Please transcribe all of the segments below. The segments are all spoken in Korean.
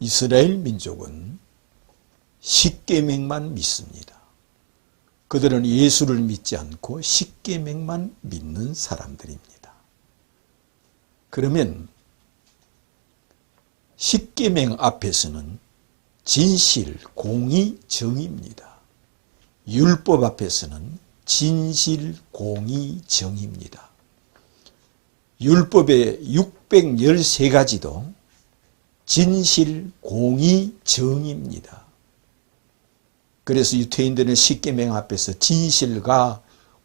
이스라엘 민족은 십계명만 믿습니다. 그들은 예수를 믿지 않고 십계명만 믿는 사람들입니다. 그러면 십계명 앞에서는 진실, 공의, 정의입니다. 율법 앞에서는 진실, 공의, 정의입니다. 율법의 613가지도 진실, 공의, 정의입니다. 그래서 유태인들은 십계명 앞에서 진실과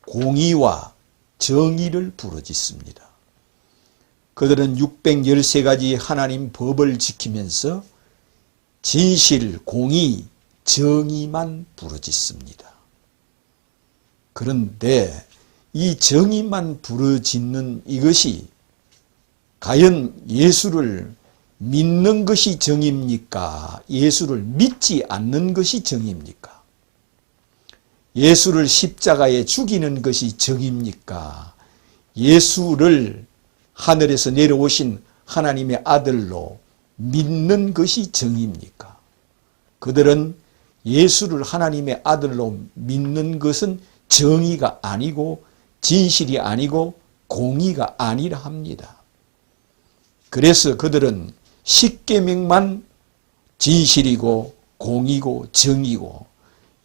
공의와 정의를 부르짖습니다. 그들은 613가지 하나님 법을 지키면서 진실, 공의, 정의만 부르짖습니다. 그런데 이 정의만 부르짖는 이것이 과연 예수를 믿는 것이 정의입니까? 예수를 믿지 않는 것이 정의입니까? 예수를 십자가에 죽이는 것이 정의입니까? 예수를 하늘에서 내려오신 하나님의 아들로 믿는 것이 정의입니까? 그들은 예수를 하나님의 아들로 믿는 것은 정의가 아니고 진실이 아니고 공의가 아니라 합니다. 그래서 그들은 십계명만 진실이고 공의고 정의고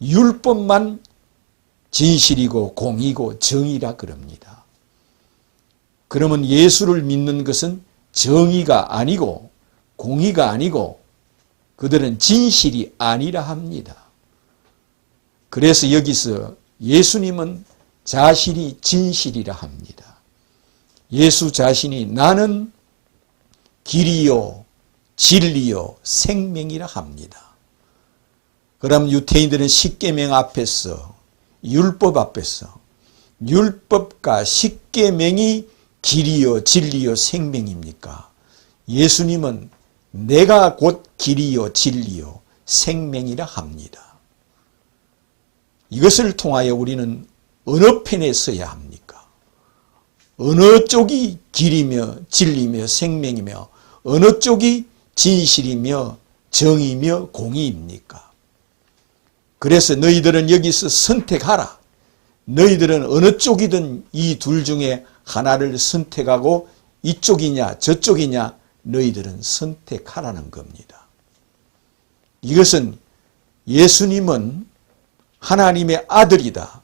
율법만 진실이고 공의고 정의라 그럽니다. 그러면 예수를 믿는 것은 정의가 아니고 공의가 아니고 그들은 진실이 아니라 합니다. 그래서 여기서 예수님은 자신이 진실이라 합니다. 예수 자신이 나는 길이요 진리요 생명이라 합니다. 그럼 유태인들은 십계명 앞에서 율법 앞에서 율법과 십계명이 길이요 진리요 생명입니까? 예수님은 내가 곧 길이요 진리요 생명이라 합니다. 이것을 통하여 우리는 어느 편에 서야 합니까? 어느 쪽이 길이며 진리며 생명이며 어느 쪽이 진실이며 정의며 공의입니까? 그래서 너희들은 여기서 선택하라. 너희들은 어느 쪽이든 이 둘 중에 하나를 선택하고 이쪽이냐 저쪽이냐 너희들은 선택하라는 겁니다. 이것은 예수님은 하나님의 아들이다.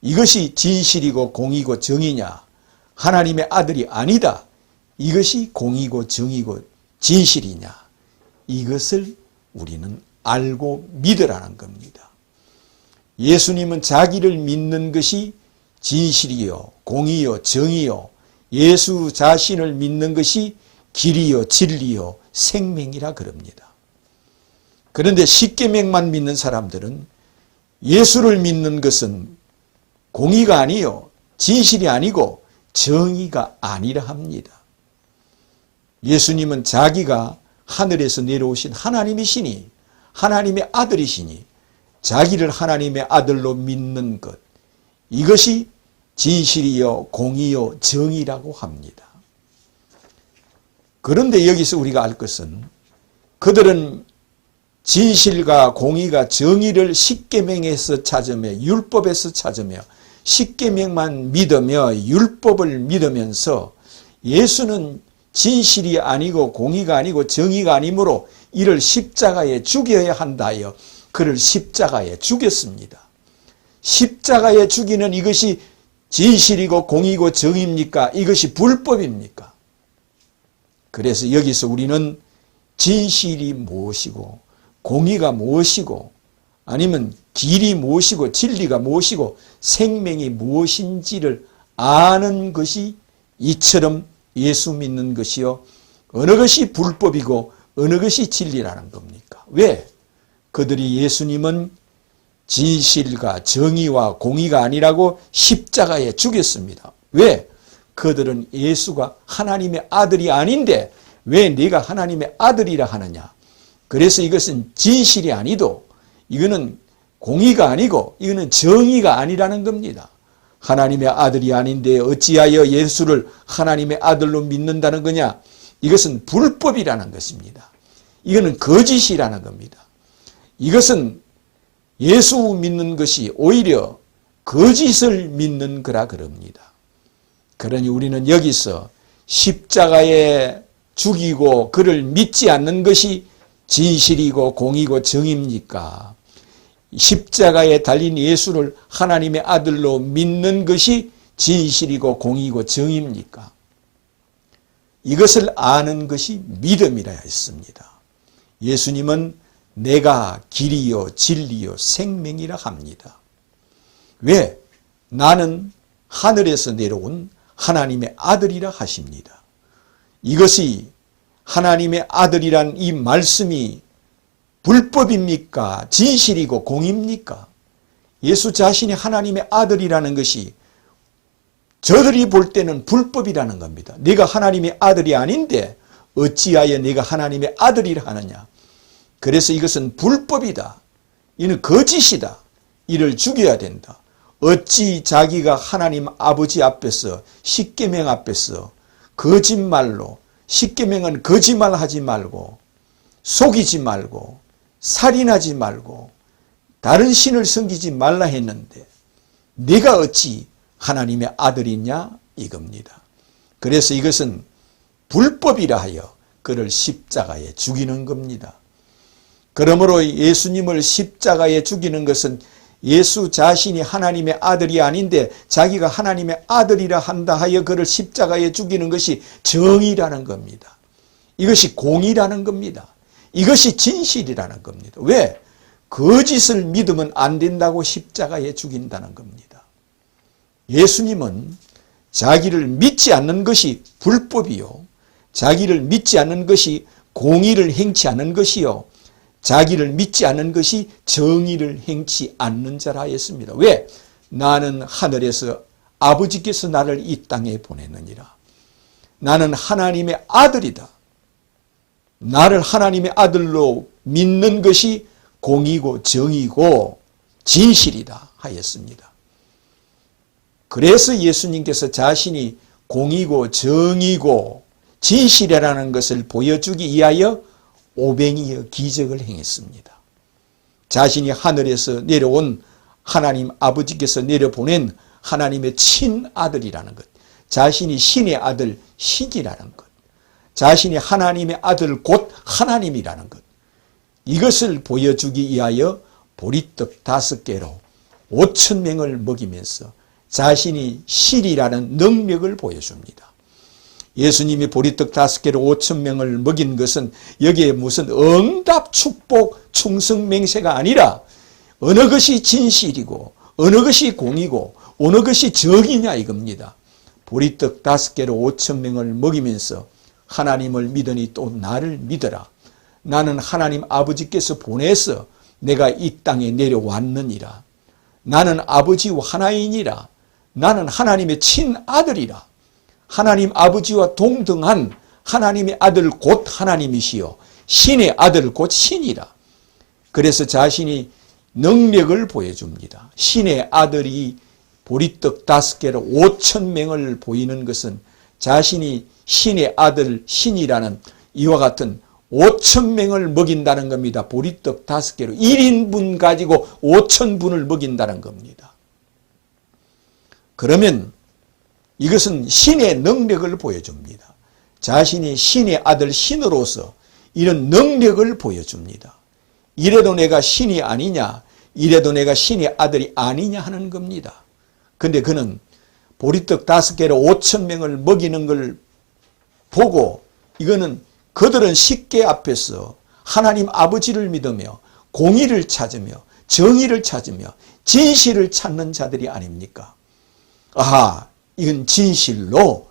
이것이 진실이고 공의고 정의냐? 하나님의 아들이 아니다. 이것이 공의고 정의고 진실이냐? 이것을 우리는 알고 믿으라는 겁니다. 예수님은 자기를 믿는 것이 진실이요 공의요 정의요 예수 자신을 믿는 것이 길이요 진리요 생명이라 그럽니다. 그런데 십계명만 믿는 사람들은 예수를 믿는 것은 공의가 아니요 진실이 아니고 정의가 아니라 합니다. 예수님은 자기가 하늘에서 내려오신 하나님이시니 하나님의 아들이시니 자기를 하나님의 아들로 믿는 것 이것이 진실이요 공의요 정의라고 합니다. 그런데 여기서 우리가 알 것은 그들은 진실과 공의가 정의를 십계명에서 찾으며 율법에서 찾으며 십계명만 믿으며 율법을 믿으면서 예수는 진실이 아니고 공의가 아니고 정의가 아니므로 이를 십자가에 죽여야 한다 하여 그를 십자가에 죽였습니다. 십자가에 죽이는 이것이 진실이고 공의고 정의입니까? 이것이 불법입니까? 그래서 여기서 우리는 진실이 무엇이고 공의가 무엇이고 아니면 길이 무엇이고 진리가 무엇이고 생명이 무엇인지를 아는 것이 이처럼 예수 믿는 것이요 어느 것이 불법이고 어느 것이 진리라는 겁니까? 왜? 그들이 예수님은 진실과 정의와 공의가 아니라고 십자가에 죽였습니다. 왜? 그들은 예수가 하나님의 아들이 아닌데 왜 네가 하나님의 아들이라 하느냐? 그래서 이것은 진실이 아니도 이거는 공의가 아니고 이거는 정의가 아니라는 겁니다. 하나님의 아들이 아닌데 어찌하여 예수를 하나님의 아들로 믿는다는 거냐? 이것은 불법이라는 것입니다. 이거는 거짓이라는 겁니다. 이것은 예수 믿는 것이 오히려 거짓을 믿는 거라 그럽니다. 그러니 우리는 여기서 십자가에 죽이고 그를 믿지 않는 것이 진실이고 공이고 정입니까? 십자가에 달린 예수를 하나님의 아들로 믿는 것이 진실이고 공이고 정입니까? 이것을 아는 것이 믿음이라 했습니다. 예수님은 내가 길이요 진리요 생명이라 합니다. 왜? 나는 하늘에서 내려온 하나님의 아들이라 하십니다. 이것이 하나님의 아들이란 이 말씀이 불법입니까? 진실이고 공입니까? 예수 자신이 하나님의 아들이라는 것이 저들이 볼 때는 불법이라는 겁니다. 네가 하나님의 아들이 아닌데 어찌하여 네가 하나님의 아들이라 하느냐. 그래서 이것은 불법이다. 이는 거짓이다. 이를 죽여야 된다. 어찌 자기가 하나님 아버지 앞에서 십계명 앞에서 거짓말로, 십계명은 거짓말하지 말고 속이지 말고 살인하지 말고 다른 신을 섬기지 말라 했는데 네가 어찌 하나님의 아들이냐 이겁니다. 그래서 이것은 불법이라 하여 그를 십자가에 죽이는 겁니다. 그러므로 예수님을 십자가에 죽이는 것은 예수 자신이 하나님의 아들이 아닌데 자기가 하나님의 아들이라 한다 하여 그를 십자가에 죽이는 것이 정의라는 겁니다. 이것이 공의라는 겁니다. 이것이 진실이라는 겁니다. 왜? 거짓을 믿으면 안 된다고 십자가에 죽인다는 겁니다. 예수님은 자기를 믿지 않는 것이 불법이요. 자기를 믿지 않는 것이 공의를 행치 않는 것이요. 자기를 믿지 않는 것이 정의를 행치 않는 자라 했습니다. 왜? 나는 하늘에서 아버지께서 나를 이 땅에 보냈느니라. 나는 하나님의 아들이다. 나를 하나님의 아들로 믿는 것이 공이고 정의고 진실이다 하였습니다. 그래서 예수님께서 자신이 공이고 정의고 진실이라는 것을 보여주기 위하여 오병이어 기적을 행했습니다. 자신이 하늘에서 내려온 하나님 아버지께서 내려보낸 하나님의 친아들이라는 것, 자신이 신의 아들 신이라는 것, 자신이 하나님의 아들 곧 하나님이라는 것, 이것을 보여주기 위하여 보리떡 5개로 5,000명을 먹이면서 자신이 신이라는 능력을 보여줍니다. 예수님이 보리떡 5개로 5,000명을 먹인 것은 여기에 무슨 응답, 축복, 충성, 맹세가 아니라 어느 것이 진실이고 어느 것이 공이고 어느 것이 정이냐 이겁니다. 보리떡 5개로 5,000명을 먹이면서 하나님을 믿으니 또 나를 믿어라. 나는 하나님 아버지께서 보내서 내가 이 땅에 내려왔느니라. 나는 아버지와 하나이니라. 나는 하나님의 친아들이라. 하나님 아버지와 동등한 하나님의 아들 곧 하나님이시요 신의 아들 곧 신이라. 그래서 자신이 능력을 보여줍니다. 신의 아들이 보리떡 5개로 5,000명을 보이는 것은 자신이 신의 아들 신이라는 이와 같은 5,000명을 먹인다는 겁니다. 보리떡 5개로 1인분 가지고 5,000분을 먹인다는 겁니다. 그러면 이것은 신의 능력을 보여줍니다. 자신이 신의 아들 신으로서 이런 능력을 보여줍니다. 이래도 내가 신이 아니냐, 이래도 내가 신의 아들이 아니냐 하는 겁니다. 그런데 그는 보리떡 5개로 5,000명을 먹이는 걸 보고 이거는 그들은 십계 앞에서 하나님 아버지를 믿으며 공의를 찾으며 정의를 찾으며 진실을 찾는 자들이 아닙니까? 아하, 이건 진실로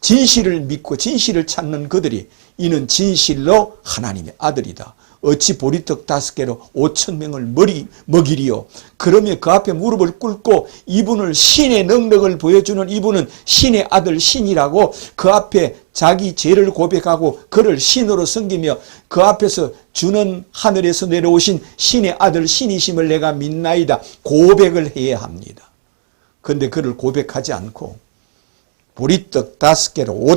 진실을 믿고 진실을 찾는 그들이 이는 진실로 하나님의 아들이다. 어찌 보리떡 5개로 5,000명을 먹이리요. 그러면 그 앞에 무릎을 꿇고 이분을 신의 능력을 보여주는 이분은 신의 아들 신이라고 그 앞에 자기 죄를 고백하고 그를 신으로 섬기며 그 앞에서 주는 하늘에서 내려오신 신의 아들 신이심을 내가 믿나이다 고백을 해야 합니다. 그런데 그를 고백하지 않고 보리떡 5개로